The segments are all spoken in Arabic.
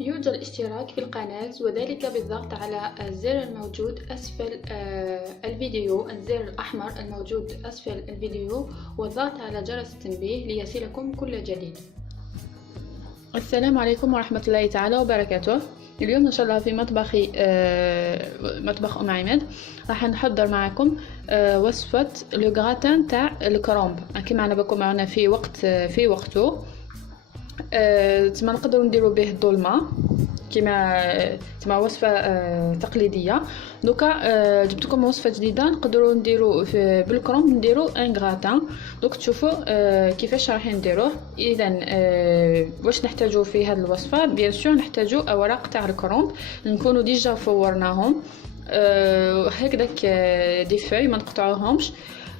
يرجى الاشتراك في القناة وذلك بالضغط على الزر الموجود أسفل الفيديو، الزر الأحمر الموجود أسفل الفيديو، والضغط على جرس التنبيه ليصلكم كل جديد. السلام عليكم ورحمة الله تعالى وبركاته. اليوم إن شاء الله في مطبخي مطبخ أم عماد راح نحضر معكم وصفة لو غراتان تاع الكرومب كيما انا بكم معنا في وقته. تما نقدروا نديروا به الظلمه كما وصفه تقليديه. دوكا جبت لكم وصفه جديده نقدروا نديروا بالكرومب، نديروا ان غراتان. دوك تشوفوا كيفاش راح نديروه. اذا واش نحتاجوا في هذه الوصفه؟ بيان سور نحتاجوا اوراق تاع الكرومب نكونوا ديجا فورناهم هكذاك دي فوي ما نقطعوهمش،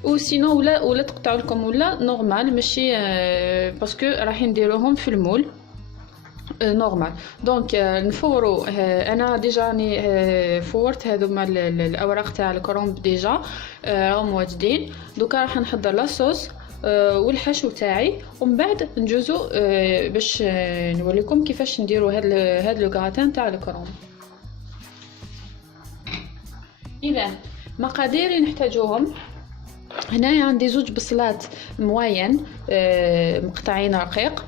وسينو ولا تقطعوا لكم ولا نورمال ماشي باسكو راح نديروهم في المول نورمال. دونك نفوروا. انا ديجا راني فورت هذوما الاوراق تاع الكرومب ديجا راهم واجدين. دوكا راح نحضر لاصوص والحشو تاعي، ومن بعد نجوزو باش نوريكم كيفاش نديروا هاد لو غراتان تاع الكرومب. اذا مقادير نحتاجوهم: هنايا عندي 2 بصلات موين مقطعين رقيق.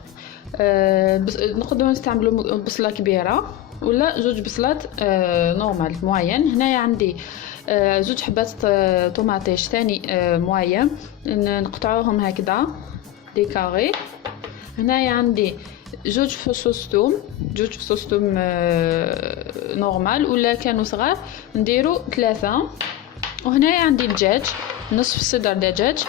نقدروا نستعملوا بصله كبيره ولا 2 بصلات نورمال موين. هنايا عندي 2 حبات طوماطيش ثاني موين نقطعوهم هكذا دي كاري. هنايا عندي 2 فصوص ثوم، 2 فصوص ثوم نورمال، ولا كانوا صغار نديروا 3. وهنايا عندي دجاج، نصف صدر دجاج.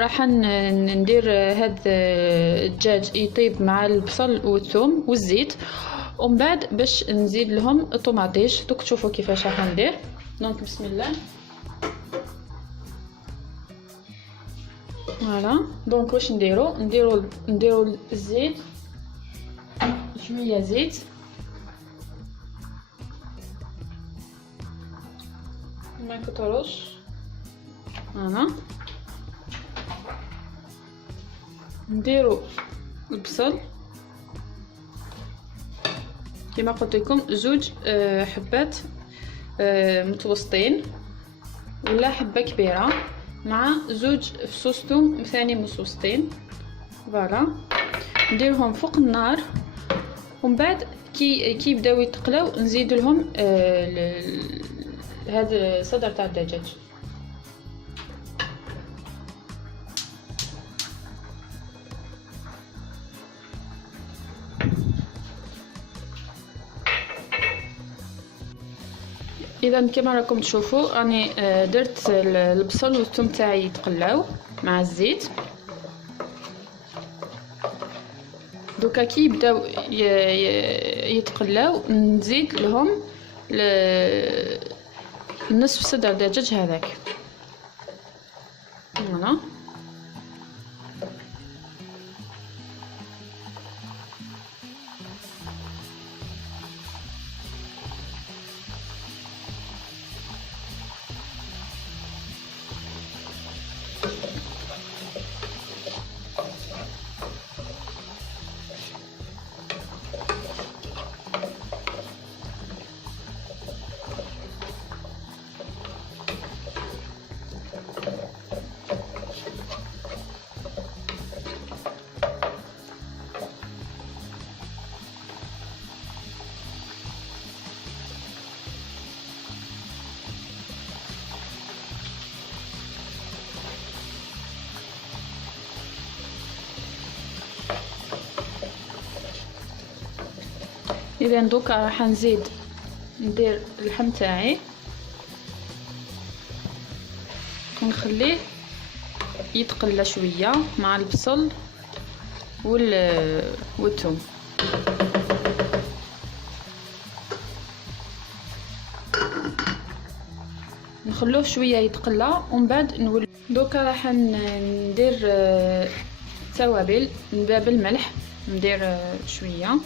راح ندير هاد الدجاج يطيب مع البصل والثوم والزيت، ومن بعد باش نزيد لهم الطوماطيش. دوك تشوفوا كيفاش راح ندير. دونك بسم الله. فوالا. دونك واش نديروا الزيت، شويه زيت، ما يكتروش. فوالا. نديروا البصل كما قلت لكم 2 حبات متوسطين ولا حبه كبيره مع 2 فصوص ثوم ثاني متوسطين. فوالا. نديرهم فوق النار، ومن بعد كي يبداو يتقلاو نزيد لهم هذا صدر تاع الدجاج. اذا كما راكم تشوفوا راني درت البصل والثوم تاعي يتقلاو مع الزيت. دوكا كي يبداو يتقلاو نزيد لهم نصف صدر دجاج هذاك. فوالا. اذا دوكا راح ندير اللحم تاعي ونخليه يتقلى شويه مع البصل والثوم. نخلوه شويه يتقلى ومن بعد نولي. دوكا راح ندير توابل. نبدا بالملح، ندير شويه.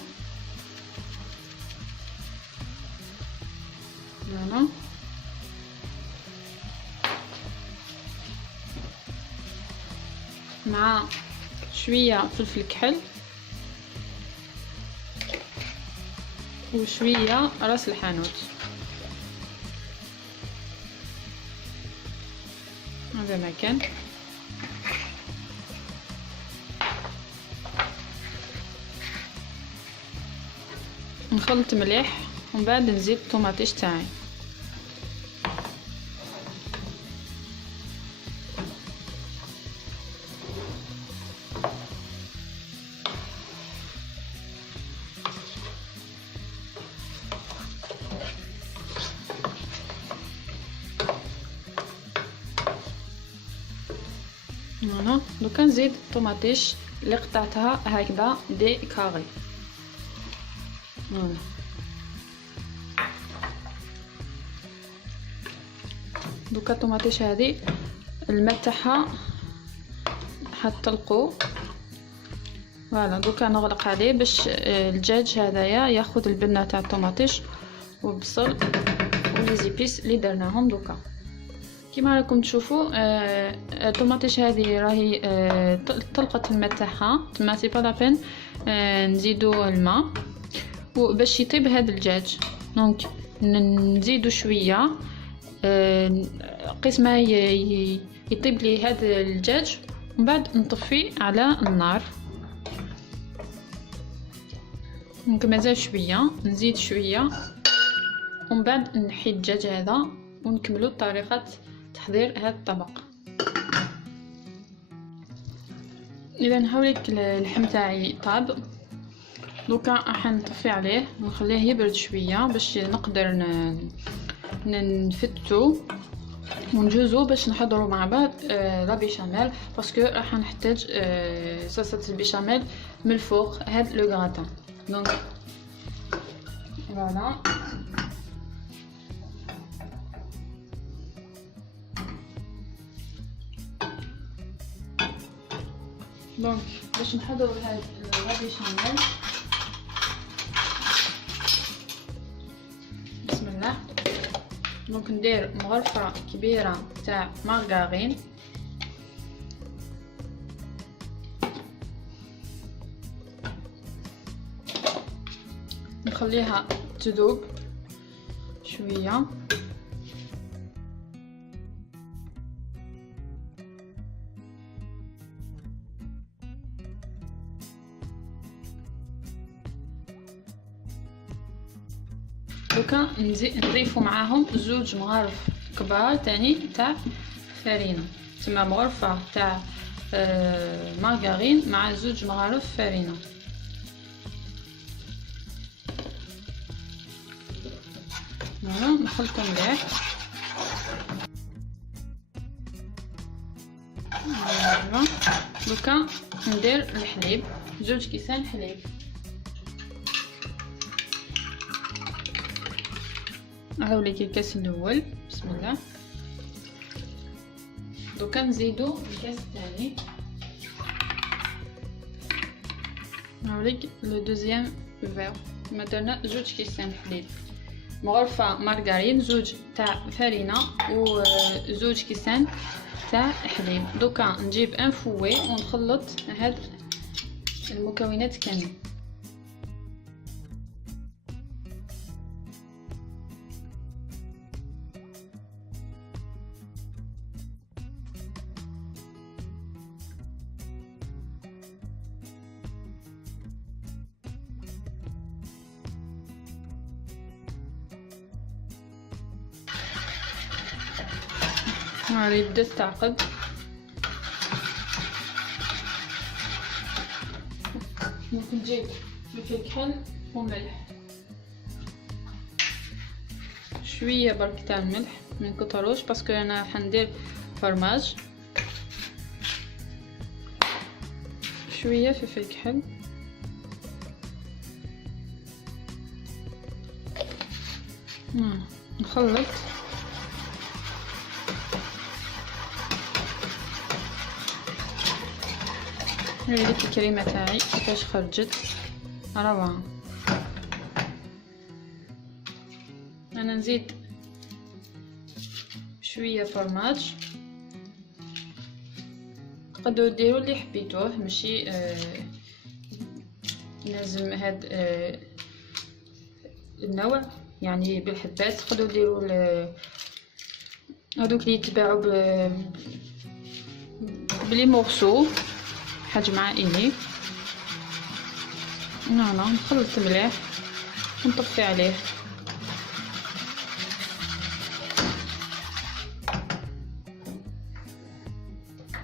فوالا. مع شويه فلفل كحل وشويه راس الحانوت. هذا ما كان. نخلط مليح ومن بعد نزيد الطوماطيش تاعي. فوالا دوكا نزيد الطوماطيش اللي قطعتها هكذا دي كاري. فوالا دوكا الطوماطيش هذه الماء تاعها حتطلقوا. فوالا دوكا نغلق عليه باش الدجاج هذايا ياخذ البنه تاع الطوماطيش والبصل وليزيبيس اللي درناهم. دوكا كيما راكم تشوفوا الطوماطيش هذه راهي طلقت الماء تاعها، تما سي با لابين نزيدو الماء باش يطيب هذا الدجاج. دونك نزيدو شويه قسم ما يطيب لي هذا الدجاج ومن بعد نطفي على النار. دونك مازال شويه، نزيد شويه ومن بعد نحي الدجاج هذا ونكملوا طريقه تحضير هذا الطبق. اذا نحاولك اللحم تاعي طاب، دوكا راح نطفي عليه ونخليه يبرد شويه باش نقدر نفتو ونجوزو باش نحضروا مع بعض لا بيشاميل، باسكو راح نحتاج صلصه البيشاميل من الفوق هاد لو غراتان. دونك فوالا دونك باش نحضروا هاد لا بيشاميل. بسم الله. دونك ندير مغرفه كبيره تاع مارغرين، نخليها تذوب شويه. دوكا نضيفو معاهم زوج مغارف كبار تاني تاع فرينه، تما مغرفه تاع مارغرين مع زوج مغارف فرينه. فوالا نخلطو مليح. دوكا ندير الحليب، زوج كيسان حليب. هاوليك الكاس الاول. بسم الله. دوكا نزيدو الكاس الثاني. هاوليك لو دوزيام فير. درنا زوج كيسان حليب، مغرفه مارغرين، زوج تاع فرينه وزوج كيسان تاع حليب. دوكا نجيب ان فوي ونخلط هاد المكونات كامل. هاي بدات تعقد. ممكن تجيب فلفل كحل وملح، شويه برك تاع الملح، من كتروش باسكو انا حندير فرماج. شويه فلفل كحل، نخلط. هذه الكريمه تاعي كيفاش خرجت، روعه. انا نزيد شويه فرماج، تقدروا ديروا اللي حبيتوه، ماشي لازم هاد النوع يعني بالحبات. تقدروا ديروا هذوك اللي يتباعوا بلي مورسو حجم عائلي. فوالا نخلط مليح ونطفي عليه.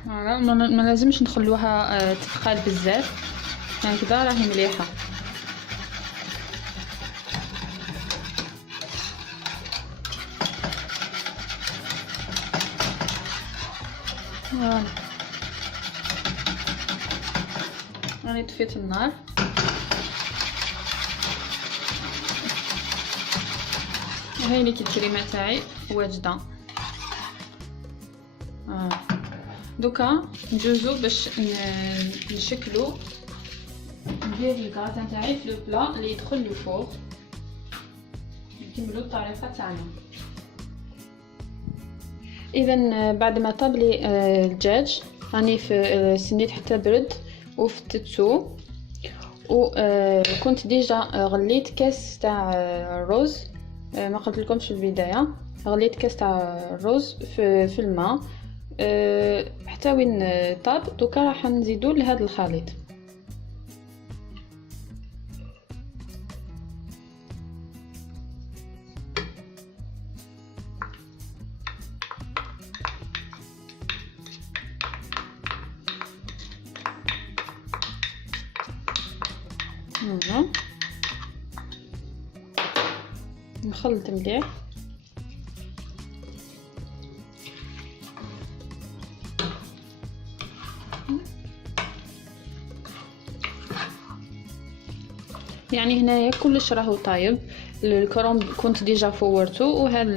فوالا ما لازمش نخلوها تثقل بزاف، هكذا راهي مليحه. فوالا راني طفيت النار. هاي ليك الكريمه تاعي واجده. دوكا ندوزو باش نشكلو. ندير الكراتان تاعي في لو بلا اللي يدخل لو فوق. نكملو الطريقه تاعنا. اذا بعد ما طاب لي الدجاج راني سنيت حتى برد وفتتو، وكنت ديجا غليت كاس تاع الرز. ما قلت لكمش في البدايه، غليت كاس تاع الرز في الماء حتى وين طاب. دوكا راح نزيدو لهذا الخليط. نخلط مليح. يعني هنايا كلش راهو طايب. الكرنب كنت ديجا فورته، وهذا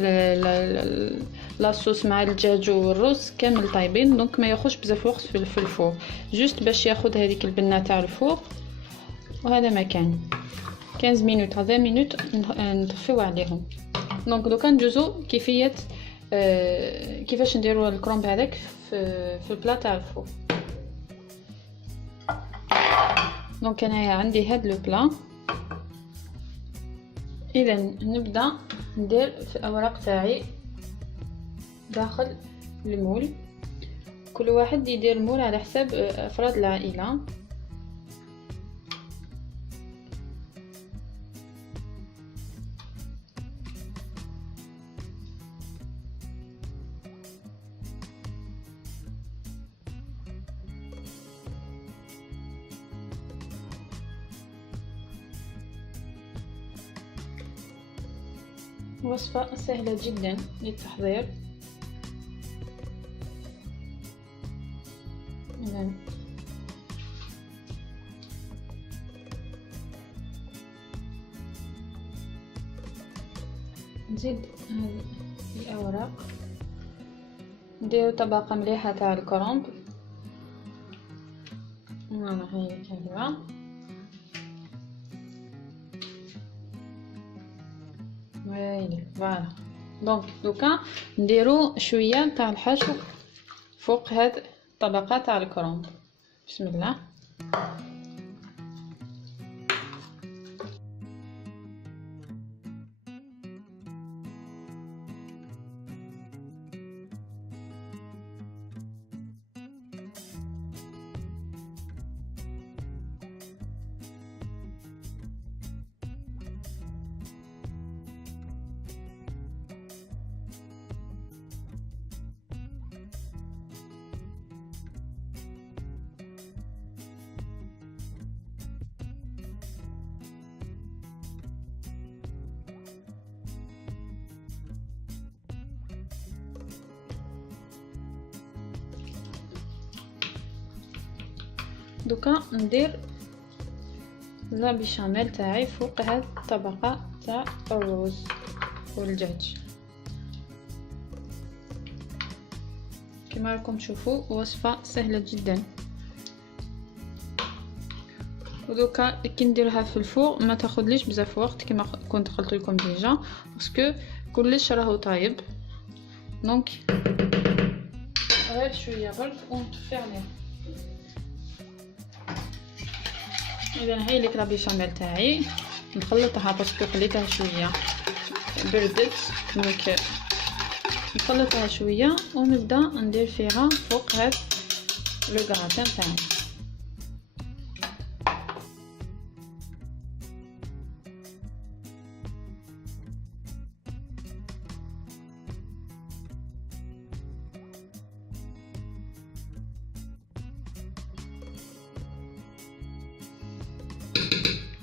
لاصوص مع الدجاج والرز كامل طايبين، دونك ما ياخذش بزاف وقت في الفوق، جوست باش ياخذ هذيك البنه تاع الفوق. وهذا ما كان 15 مينوت 20 مينوت نطفيو عليهم. دونك دوكا ندوزو كيفاش نديروا الكرنب هذاك في البلا تاع الفوق. دونك انايا عندي هاد لو بلا. اذا نبدا ندير في الاوراق تاعي داخل المول. كل واحد يدير المول على حساب افراد العائله. وصفة سهلة جدا للتحضير. نزيد هذه الأوراق، نديرو طبقة مليحة تاع الكرنب. فوالا هي كذا. فوالا دونك دوكا نديرو شويه تاع الحشو فوق هاد الطبقه تاع الكرنب. بسم الله. دوكا ندير لا بيشاميل تاعي فوق هاد الطبقه تاع الرز والدجاج. كما راكم تشوفوا وصفه سهله جدا. ودوكا كي نديرها في الفوق ما تاخذليش بزاف وقت كما كنت قلت لكم ديجا، باسكو كلش راهو طايب. دونك غير شويه برك ونطفي عليه. اذا هاي لك لا بيشاميل تاعي نخلطها باسكو خليتها شويه بردت، دونك نخلطها شويه ونبدا ندير فيها فوق هاد لو غراتان تاعي.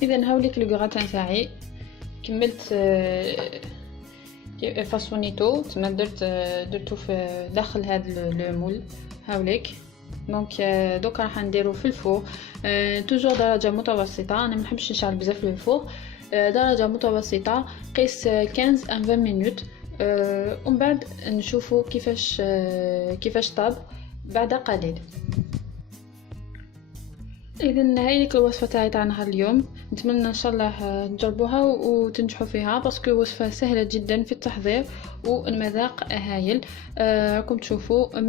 اذا هاوليك لو غراتان تاعي كملت فاصونيتو، تما درتو في داخل هذا لو مول هاوليك. دونك دوكا راح نديرو في الفور توجور درجه متوسطه، انا ما نحبش نشعل بزاف لو فور، درجه متوسطه قيس 15 à 20 minutes. ومن بعد نشوفو كيفاش طاب بعد قليل. اذا هايليك الوصفه تاع نهار اليوم، نتمنى ان شاء الله تجربوها وتنجحوا فيها باسكو وصفه سهله جدا في التحضير والمذاق هايل. راكم تشوفوا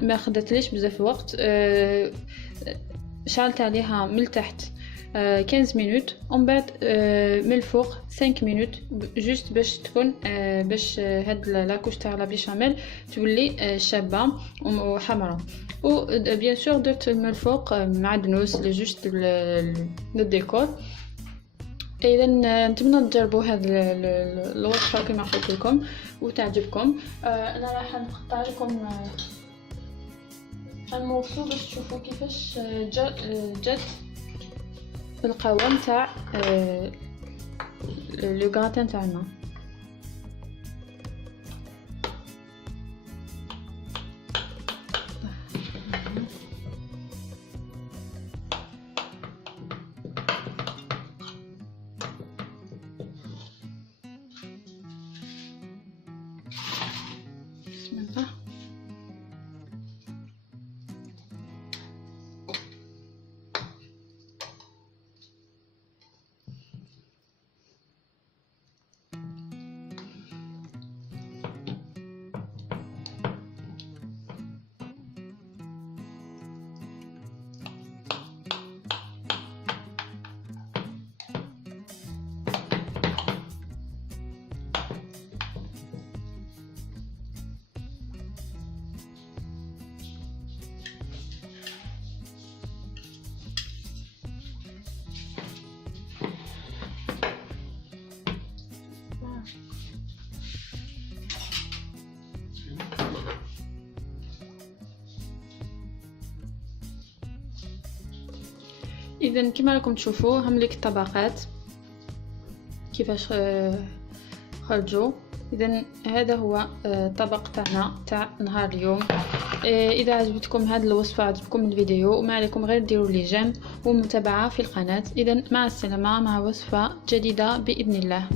ما خدتليش بزاف الوقت، شعلت عليها من التحت 15 مينوت ومن بعد من الفوق 5 مينوت جوست باش تكون باش هاد لاكوش تاع لا بيشاميل تولي شابه وحمراء. و بيان سور درت من الفوق معدنوس جوست للديكور. اذا نتمنى تجربوا هاد الوصفه كما قلت لكم وتعجبكم. انا راح نقطع لكم الموصول باش تشوفوا كيفاش جات القوام تاع لو غراتان تاعنا. بسم الله. اذا كما راكم تشوفوا هملك الطبقات كيفاش خرجوا. اذا هذا هو الطبق تاعنا تاع نهار اليوم. اذا عجبتكم هذه الوصفه، عجبكم الفيديو، وما عليكم غير ديروا لي جيم ومتابعه في القناه. اذا مع السلامه مع وصفه جديده باذن الله.